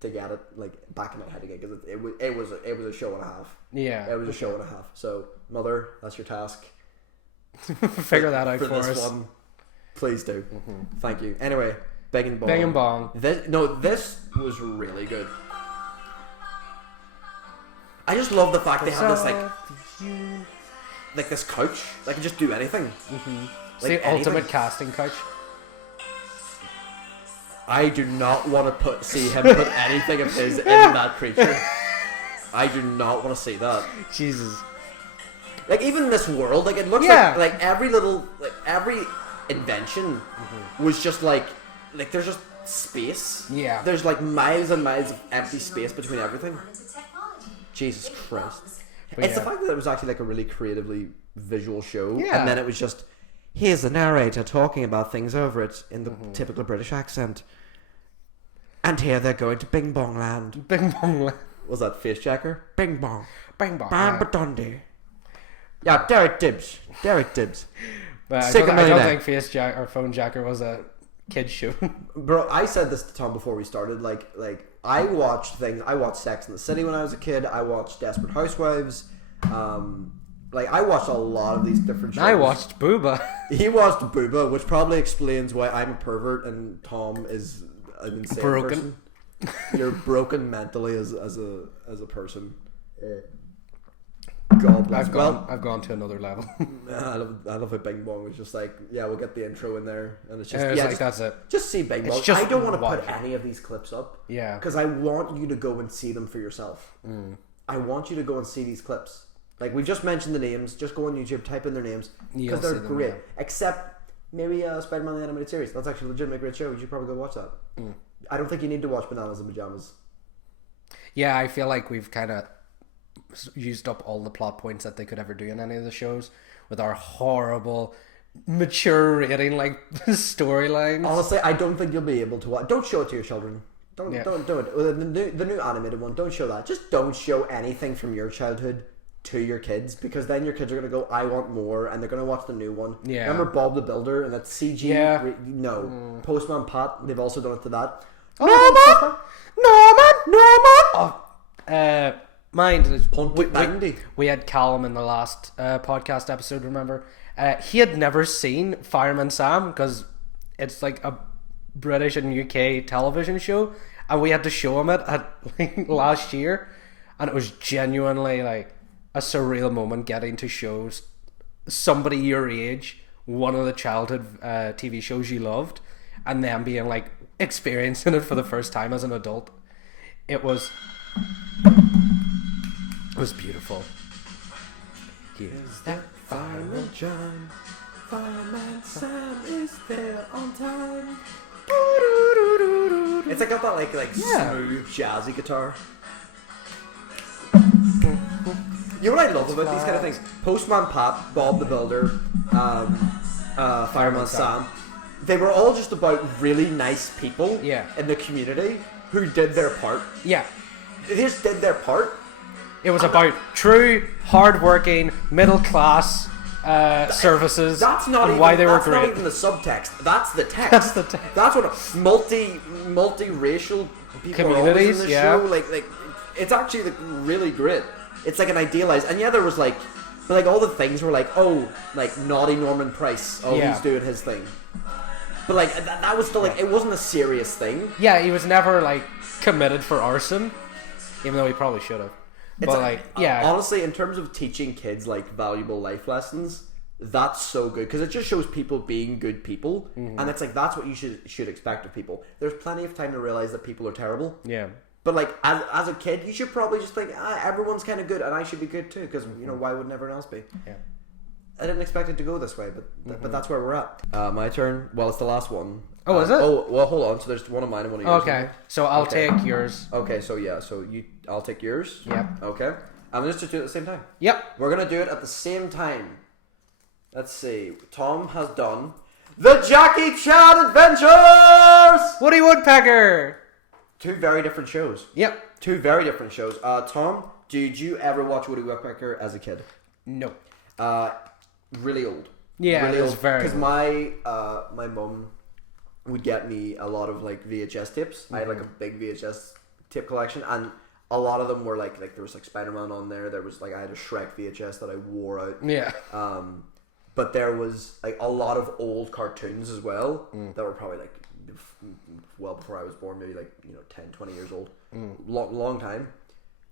to get it like back in my head again because it was a show and a half. Yeah, It was a show and a half. So Mother, that's your task. figure that out for for this us. one. Please do. Thank you. Anyway, Bing and Bong. Bing and Bong. This was really good. I just love the fact they have this like this couch. They can just do anything. It's the ultimate casting couch. I do not want to see him put anything of his in that creature. I do not want to see that. Jesus. Like even this world, like it looks Yeah. like every invention was just like there's just space. Yeah. There's like miles and miles of empty space between everything. Jesus Christ. But It's the yeah. fact that it was actually like a really creatively visual show. Yeah. And then it was just, here's the narrator talking about things over it in the typical British accent. And here they're going to Bing Bong Land. Bing Bong. Was that Face Jacker? Bing bong. Bang bang. Bam Dundee. Yeah, Derek Dibbs. But I Sick don't, of I don't millionaire. think Face Jack or Phone Jacker was a kid's show. Bro, I said this to Tom before we started. Like I watched things. I watched Sex and the City when I was a kid. I watched Desperate Housewives. Like I watched a lot of these different shows. I watched Boobah. He watched Boobah, which probably explains why I'm a pervert and Tom is an insane Broken. person. You're broken mentally as a person. God bless. I've gone to another level. I love how Bing Bong was just like, yeah, we'll get the intro in there, and it's just It's yeah, like, that's it. just see Bing Bong. just I don't want to watch put it. any of these clips up, Yeah. because I want you to go and see them for yourself. I want you to go and see these clips. Like we've just mentioned the names. Just go on YouTube, type in their names You'll because they're see them, great. yeah. Except maybe Spider-Man the Animated Series. That's actually a legitimate great show. You should probably go watch that. I don't think you need to watch Bananas in Pajamas. Yeah, I feel like we've kind of used up all the plot points that they could ever do in any of the shows with our horrible, mature rating, like storylines. Honestly, I don't think you'll be able to watch. Don't show it to your children. Don't do it. The new animated one. Don't show that. Just don't show anything from your childhood to your kids, because then your kids are gonna go, I want more, and they're gonna watch the new one. Yeah. Remember Bob the Builder and that CG? Yeah. No. Postman Pat. They've also done it to that. Norman! Mind is Bandy. we had Callum in the last podcast episode, remember? He had never seen Fireman Sam because it's like a British and UK television show, and we had to show him it at like last year, and it was genuinely like a surreal moment getting to show somebody your age one of the childhood TV shows you loved, and then being like experiencing it for the first time as an adult. It was beautiful. Is that Fireman John? Fireman Sam is there on time. It's like got that like smooth jazzy guitar. You know what I love about these kind of things? Postman Pat, Bob the Builder, Fireman Sam. They were all just about really nice people in the community who did their part. Yeah. They just did their part. It was about true, hard-working, middle-class services That's not and even, why they were that's great. not even the subtext. That's the text. That's the text. That's what multi-racial people are always Communities, in the yeah. show. Like it's actually like really great. It's like an idealized, and yeah, there was like, but like all the things were like, oh, like naughty Norman Price. Oh, Yeah. he's doing his thing. But like that was still like it wasn't a serious thing. Yeah, he was never like committed for arson, even though he probably should have. It's But like, yeah, honestly, in terms of teaching kids like valuable life lessons, that's so good because it just shows people being good people, and it's like that's what you should expect of people. There's plenty of time to realize that people are terrible. yeah, But like as a kid, you should probably just think, everyone's kind of good, and I should be good too, because you know why wouldn't everyone else be? yeah. I didn't expect it to go this way, but that's where we're at. My turn. Well, it's the last one. Oh, is it? Oh, well, hold on. So there's one of mine and one of yours. Okay, so I'll Okay. take yours. Okay, so yeah, I'll take yours. Yep. Okay. I'm gonna just do it at the same time. Yep. We're gonna do it at the same time. Let's see. Tom has done the Jackie Chan Adventures. Woody Woodpecker. Two very different shows. Yep. Two very different shows. Tom, did you ever watch Woody Woodpecker as a kid? No. Really old. Yeah, really it was old. very Because old. my mum would get me a lot of like VHS tapes. I had like a big VHS tape collection, and a lot of them were like there was like Spider-Man on there. There was like I had a Shrek VHS that I wore out. Yeah. But there was like a lot of old cartoons as well that were probably like well before I was born, maybe like 10, 20 years old, long time.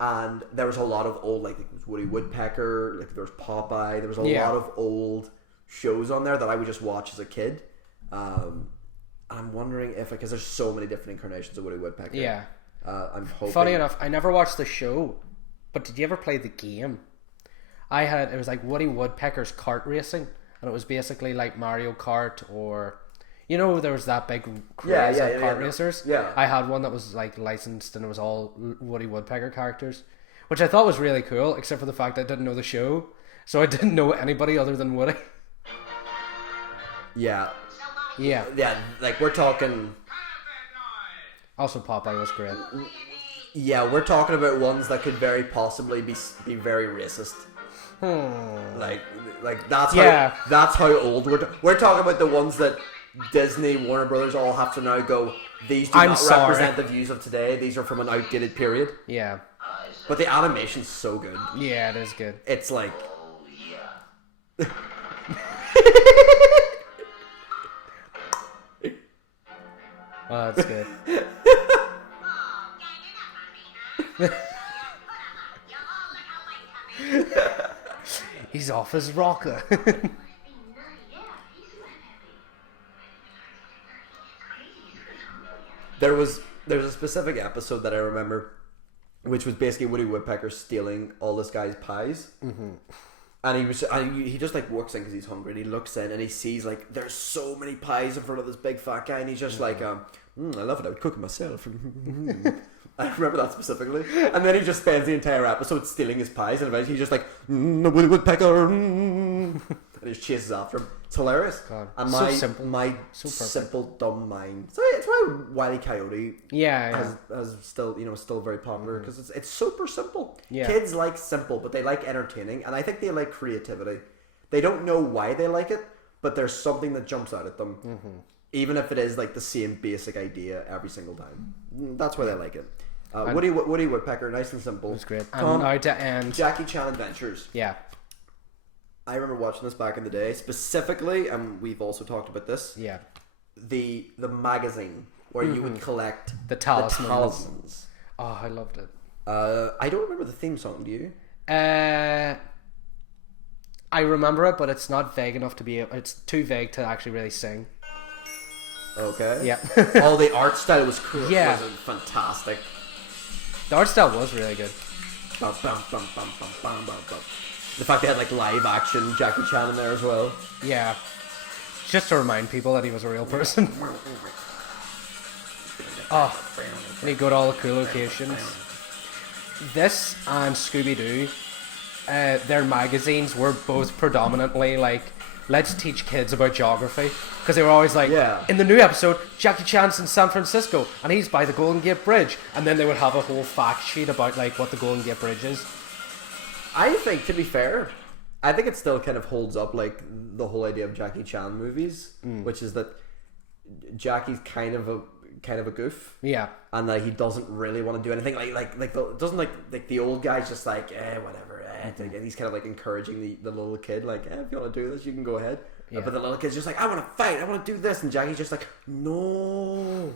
And there was a lot of old, like it was Woody Woodpecker, like there was Popeye. There was a lot of old shows on there that I would just watch as a kid. I'm wondering if, because there's so many different incarnations of Woody Woodpecker. Yeah. I'm hoping. Funny enough, I never watched the show, but did you ever play the game? It was like Woody Woodpecker's kart racing, and it was basically like Mario Kart, or there was that big craze of kart racers. Yeah. I had one that was like licensed, and it was all Woody Woodpecker characters, which I thought was really cool, except for the fact I didn't know the show, so I didn't know anybody other than Woody. Yeah. Yeah. Yeah, like we're talking. Also, Popeye was great. Yeah, we're talking about ones that could very possibly be very racist. Like that's how old we're talking about the ones that Disney, Warner Brothers all have to now go. These do not represent the views of today. These are from an outdated period. Yeah. But the animation's so good. Yeah, it is good. It's like. Oh, that's good. He's off his rocker. There's a specific episode that I remember, which was basically Woody Woodpecker stealing all this guy's pies. And he just like walks in because he's hungry, and he looks in and he sees like there's so many pies in front of this big fat guy, and he's just like I love it, I would cook it myself. I remember that specifically. And then he just spends the entire episode stealing his pies, and eventually he's just like Woody Woodpecker, and he just chases after him. It's hilarious. God. And So simple. my So perfect. simple dumb mind. So it's why Wile E. Coyote has still still very popular, because it's super simple. Yeah. Kids like simple, but they like entertaining, and I think they like creativity. They don't know why they like it, but there's something that jumps out at them, even if it is like the same basic idea every single time. That's why they like it. Woody Woodpecker, nice and simple. It's great. Tom, And now to end. Jackie Chan Adventures. Yeah. I remember watching this back in the day, specifically, and we've also talked about this. Yeah. The magazine where you would collect The talismans. talismans. Oh, I loved it. I don't remember the theme song. Do you? I remember it, but it's not vague enough to be. It's too vague to actually really sing. Okay. Yeah. All the art style was cool. Yeah. Was fantastic. The art style was really good. Bum, bum, bum, bum, bum, bum, bum, bum. The fact they had like live action Jackie Chan in there as well. Yeah. Just to remind people that he was a real person. Oh, and he'd go to all the cool locations. This and Scooby-Doo, their magazines were both predominantly like, let's teach kids about geography. Because they were always like, Yeah. in the new episode, Jackie Chan's in San Francisco and he's by the Golden Gate Bridge. And then they would have a whole fact sheet about like what the Golden Gate Bridge is. I think, to be fair, I think it still kind of holds up, like the whole idea of Jackie Chan movies, which is that Jackie's kind of a goof. Yeah. And that he doesn't really want to do anything. Doesn't the old guy's just like whatever. And he's kind of like encouraging the little kid, like, if you want to do this, you can go ahead. Yeah. But the little kid's just like, I want to fight, I want to do this, and Jackie's just like, no,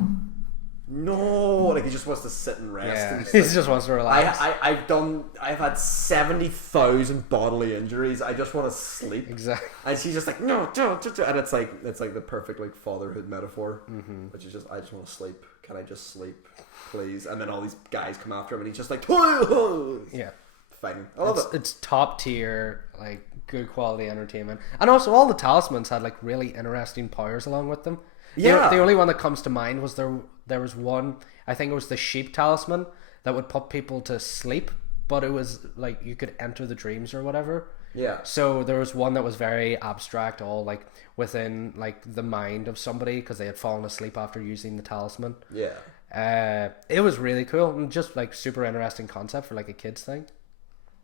like he just wants to sit and rest. Yeah. And He just wants to relax. I've had 70,000 bodily injuries. I just want to sleep. Exactly. And she's just like, no, don't. And it's like the perfect like fatherhood metaphor, which is just, I just want to sleep. Can I just sleep, please? And then all these guys come after him, and he's just like, Yeah. fighting. I love it. It's top tier, like good quality entertainment, and also all the talismans had like really interesting powers along with them. Yeah. The only one that comes to mind was there was one, I think it was the sheep talisman that would put people to sleep, but it was like you could enter the dreams or whatever. Yeah. So there was one that was very abstract, all like within like the mind of somebody because they had fallen asleep after using the talisman. Yeah. It was really cool and just like super interesting concept for like a kids thing.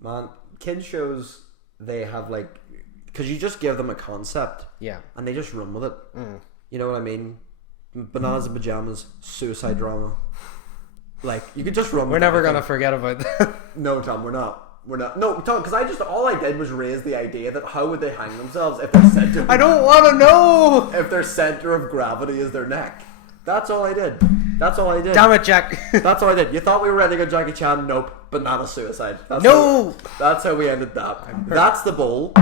Man, kids shows, they have like, because you just give them a concept, Yeah. and they just run with it. You know what I mean? Bananas and pajamas, suicide drama. Like, you could just run. We're with never everything. gonna forget about that. No, Tom, we're not. No, Tom, because all I did was raise the idea that how would they hang themselves if their center? I don't want to know. If their center of gravity is their neck. That's all I did. Damn it, Jack. That's all I did. You thought we were ending on Jackie Chan? Nope. Banana suicide. No. That's how we ended that. That's the bowl.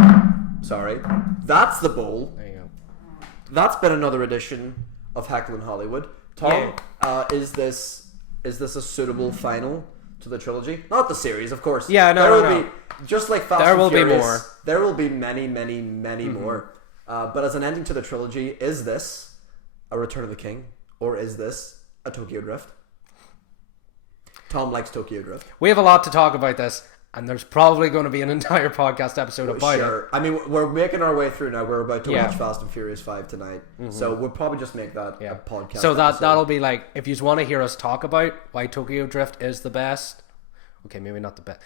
Sorry. That's the bowl. There you go. That's been another edition of Hecklin Hollywood. Tom, is this a suitable final to the trilogy? Not the series, of course. Yeah, no, there no, will no. be, just like Fast There and will be Furious, more. There will be many, many, many more. But as an ending to the trilogy, is this a Return of the King, or is this a Tokyo Drift? Tom likes Tokyo Drift. We have a lot to talk about this. and there's probably going to be an entire podcast episode about it. I mean, we're making our way through now. We're about to Yeah. watch Fast and Furious 5 tonight, so we'll probably just make that a podcast. So episode. that'll be like, if you want to hear us talk about why Tokyo Drift is the best. Okay, maybe not the best.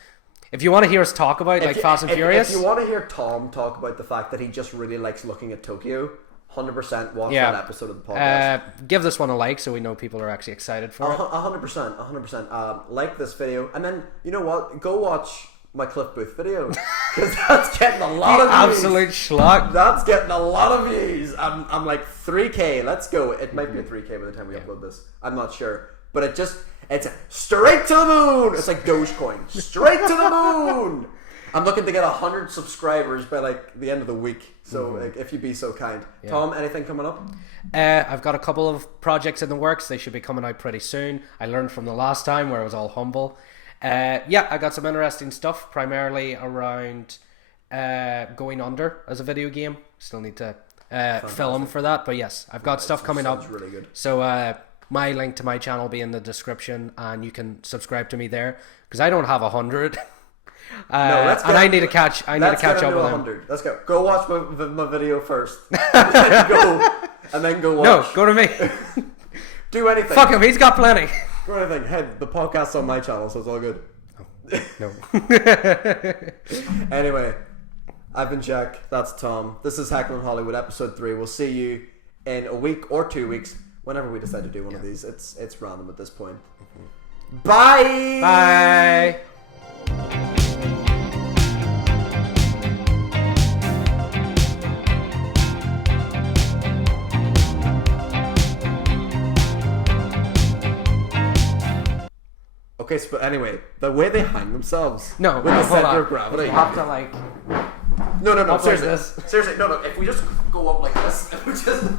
If you want to hear us talk about Fast and Furious, if you want to hear Tom talk about the fact that he just really likes looking at Tokyo, 100% watch that episode of the podcast. give this one a like so we know people are actually excited for it. 100%. Like this video, and then you know what? Go watch my Cliff Booth video because that's getting a lot of views. Absolute schlock. That's getting a lot of views. I'm like 3K. Let's go. It might be a 3K by the time we upload this. I'm not sure, but it's straight to the moon. It's like Dogecoin, straight to the moon. I'm looking to get 100 subscribers by like the end of the week. So like, if you'd be so kind, Tom, anything coming up? I've got a couple of projects in the works. They should be coming out pretty soon. I learned from the last time where I was all humble. I got some interesting stuff, primarily around Going Under as a video game. Still need to film for that, but yes, I've got stuff coming up. Really good. So my link to my channel will be in the description, and you can subscribe to me there because I don't have 100. I need to catch up with them. 100. Let's go. Go watch my video first, and then go watch. No, go to me. Do anything. Fuck him. He's got plenty. Do anything. Hey, the podcast's on my channel, so it's all good. No. Anyway, I've been Jack. That's Tom. This is Hecklin Hollywood, episode 3. We'll see you in a week or 2 weeks, whenever we decide to do one of these. It's random at this point. Bye. Bye. Okay, so anyway, the way they hang themselves No, with the hold center on. of gravity. You have to like. No, Up like seriously. this. Seriously, no. If we just go up like this, if we just